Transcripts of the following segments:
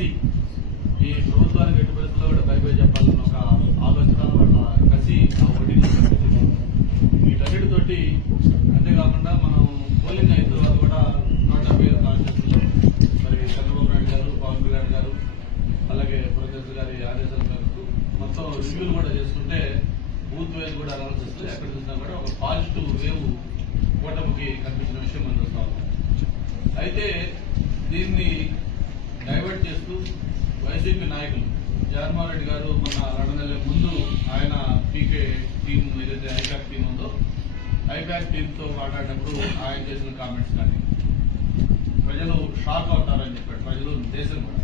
కలిసి ఈ ప్రభుత్వానికి ఎట్టి పరిస్థితుల్లో కూడా బైబై చెప్పాలన్న ఒక ఆలోచన వాళ్ళ కసి ఆ ఓటింగ్ వీటన్నిటితోటి అంతేకాకుండా మనం పోలింగ్ అయిన తర్వాత కూడా నూట డెబ్బై ఐదు కాన్స్టిట్యూషన్లో మరి చంద్రబాబు నాయుడు గారు పవన్ కళ్యాణ్ గారు అలాగే ప్రొఫెసర్ గారి ఆదేశాల మేరకు మొత్తం రివ్యూలు కూడా చేసుకుంటే బూత్ వైజ్ కూడా అనాలిసిస్ ఎక్కడ చూసినా కూడా ఒక పాజిటివ్ వేవ్ కూటమికి కనిపించిన విషయం మనం చూస్తా అయితే దీన్ని డైవర్ట్ చేస్తూ వైసీపీ నాయకులు జగన్మోహన్ రెడ్డి గారు మన రెండు నెలల ముందు ఆయన పీకే టీం ఏదైతే ఐప్యాక్ టీం ఉందో ఐప్యాక్ టీంతో మాట్లాడినప్పుడు ఆయన చేసిన కామెంట్స్ కానీ ప్రజలు షాక్ అవుతారని చెప్పాడు ప్రజలు దేశం కూడా.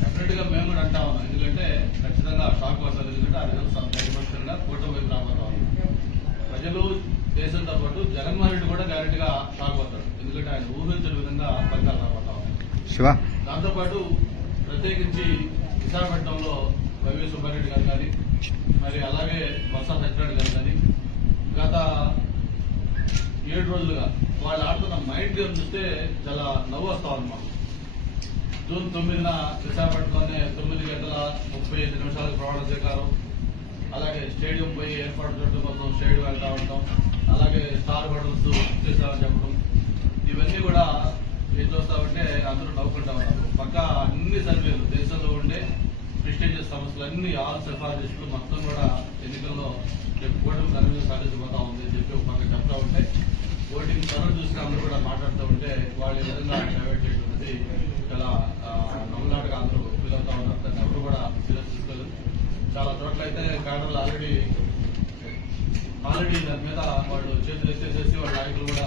డెఫినెట్గా మేము కూడా అంటా ఉన్నాం ఎందుకంటే ఖచ్చితంగా షాక్ అవుతారు. ఎందుకంటే ఆ రిజల్ట్స్ ధైర్యపక్షంగా కూటమి వైపు రాబోతా ప్రజలు దేశంతో పాటు జగన్మోహన్ రెడ్డి కూడా డైరెక్ట్గా గా షాక్ అవుతారు. ఎందుకంటే ఆయన ఊహించని విధంగా ఫలితాలు రాబోతా ఉన్నాయి. దాంతోపాటు ప్రత్యేకించి విశాఖపట్నంలో వైవి సుబ్బారెడ్డి గారు కానీ మరి అలాగే బొత్స సత్యనారాయణ గారు కానీ గత ఏడు రోజులుగా వాళ్ళు ఆడుతున్న మైండ్ గేమ్ చూస్తే చాలా నవ్వు వస్తా ఉన్నాం జూన్ తొమ్మిదిన విశాఖపట్నంలోనే తొమ్మిది గంటల ముప్పై ఐదు నిమిషాలకు ప్రమాణ స్వీకారం. అలాగే స్టేడియం పోయి ఏర్పాటు చేయడం కోసం స్టేడియం వెళ్తా ఉంటాం. అలాగే స్టార్ హోటల్స్ చేస్తామని చెప్పడం. ఇవన్నీ కూడా ఏం చూస్తామంటే అందరూ నవ్వుకుంటా ఉన్నారు. పక్క అన్ని సర్వేలు దేశంలో ఉండే ప్రెస్టీజియస్ సంస్థలు అన్ని ఆల్ సిఫారసులు మొత్తం కూడా ఎన్నికల్లో రేపు కూటమి ఘనంగా సాధించబోతా ఉంది అని చెప్పి ఒక పక్క చెప్తా ఉంటే ఓటింగ్ త్వరగా చూసిన అందరూ కూడా మాట్లాడుతూ ఉంటే వాళ్ళు ఏ విధంగా డైవర్ట్ చేయడం అనేది చాలా తమిళనాడుగా అందరూ ఫీల్ అవుతా ఉన్నారు. దాన్ని ఎవరు కూడా సీరియస్ తీసుకోలేదు చాలా చోట్ల అయితే కాడర్లు ఆల్రెడీ ఆల్రెడీ దాని మీద వాళ్ళు చేతులు ఎత్తేసేసి వాళ్ళ నాయకులు కూడా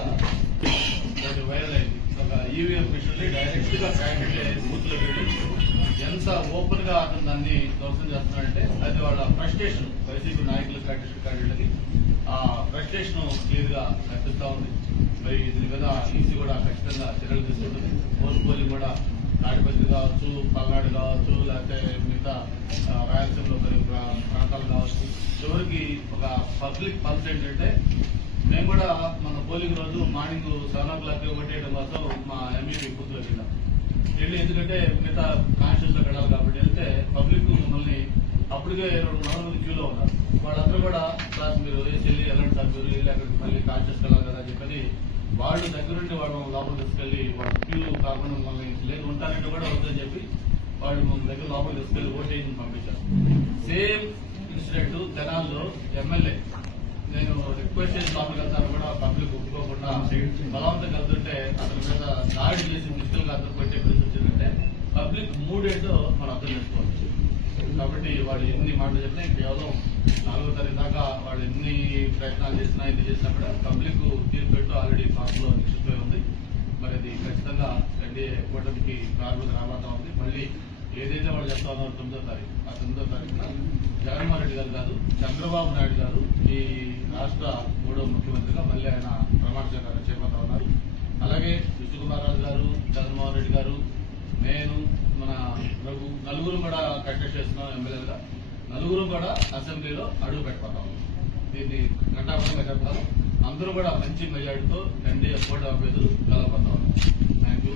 దాన్ని వైరల్ అయింది ఒక ఈవీఎం పూర్తిగా డైరెక్ట్గా వెళ్ళి ఎంత ఓపెన్గా అతను దాన్ని ధ్వంసం చేస్తున్నాడంటే అది వాళ్ళ ఫ్రస్ట్రేషన్ వైసీపీ నాయకులు క్యాండిడేట్ క్యాండిడేట్లకి ఆ ఫ్రస్ట్రేషన్ క్లియర్గా కనిపిస్తా ఉంది. మరి దీని మీద ఈసీ కూడా ఖచ్చితంగా చర్యలు తీసుకుంటుంది. పోస్ట్ కూడా తాడిపత్రి కావచ్చు పల్నాడు కావచ్చు లేకపోతే మిగతా రాయలసీమలో చివరికి ఒక పబ్లిక్ పల్స్ ఏంటంటే మేము కూడా మన పోలింగ్ రోజు మార్నింగ్ సెవెన్ ఓ క్లాక్ కొట్టేయడం కోసం మా ఎంఈపీ బూత్లోకి వెళ్ళాం వెళ్ళి ఎందుకంటే మిగతా కాన్స్టిట్యూన్స్లో వెళ్ళాలి కాబట్టి వెళ్తే పబ్లిక్ మమ్మల్ని అప్పటికే రెండు వందల క్యూలో ఉన్నారు. వాళ్ళందరూ కూడా సార్ మీరు వేసి వెళ్ళి వెళ్ళండి సార్ మీరు వెళ్ళి అక్కడికి మళ్ళీ కాన్షియస్ వెళ్ళాలి కదా అని చెప్పని వాళ్ళు దగ్గరుండి వాళ్ళు మమ్మల్ని లోపల తీసుకెళ్ళి వాళ్ళ క్యూ కాకుండా మమ్మల్ని లేదు ఉంటానంటే కూడా వద్దని చెప్పి వాళ్ళు మమ్మల్ని దగ్గర లోపల తీసుకెళ్ళి ఓటేసి పంపించారు. సేమ్ రెడ్డి తెనాల్లో ఎమ్మెల్యే. నేను రిక్వెస్ట్ చేసి లోపలికి కూడా పబ్లిక్ ఒప్పుకోకుండా బలవంతం కలుతుంటే అతని మీద దాడి చేసి ఫిజికల్ అతను కొట్టే పరిస్థితి వచ్చిందంటే పబ్లిక్ మూడేంటో మనం అర్థం చేసుకోవచ్చు. కాబట్టి వాళ్ళు ఎన్ని మాటలు చెప్పినా కేవలం నాలుగో తారీఖు దాకా వాళ్ళు ఎన్ని ప్రయత్నాలు చేసినా ఎన్ని చేసినా కూడా పబ్లిక్ తీర్పు పెట్టు ఆల్రెడీ పార్టీలో నిలిచిపోయి ఉంది. మరి అది ఖచ్చితంగా ఎన్డీఏ కూటమికి ప్రారంభం రాబోతా ఉంది. మళ్ళీ ఏదైతే వాళ్ళు చెప్తా ఉన్నారో తొమ్మిదో తారీఖు ఆ తొమ్మిదో తారీఖున జగన్మోహన్ రెడ్డి గారు కాదు చంద్రబాబు నాయుడు గారు ఈ రాష్ట్ర మూడవ ముఖ్యమంత్రిగా మళ్ళీ ఆయన ప్రమాణ స్వీకారం చేపడతా ఉన్నారు. అలాగే విష్ణుకుమారరాజు గారు జగన్మోహన్ రెడ్డి గారు నేను మన ప్రభు నలుగురు కూడా కంటెస్ట్ చేస్తున్నాం ఎమ్మెల్యేలుగా. నలుగురు కూడా అసెంబ్లీలో అడుగు పెట్టబోతా ఉన్నాం దీన్ని ఘంటాపరంగా చెప్తాను అందరూ కూడా మంచి మెజార్టీతో ఎన్డీఏ కోట అభ్యర్థులు కలవబోతా థ్యాంక్ యూ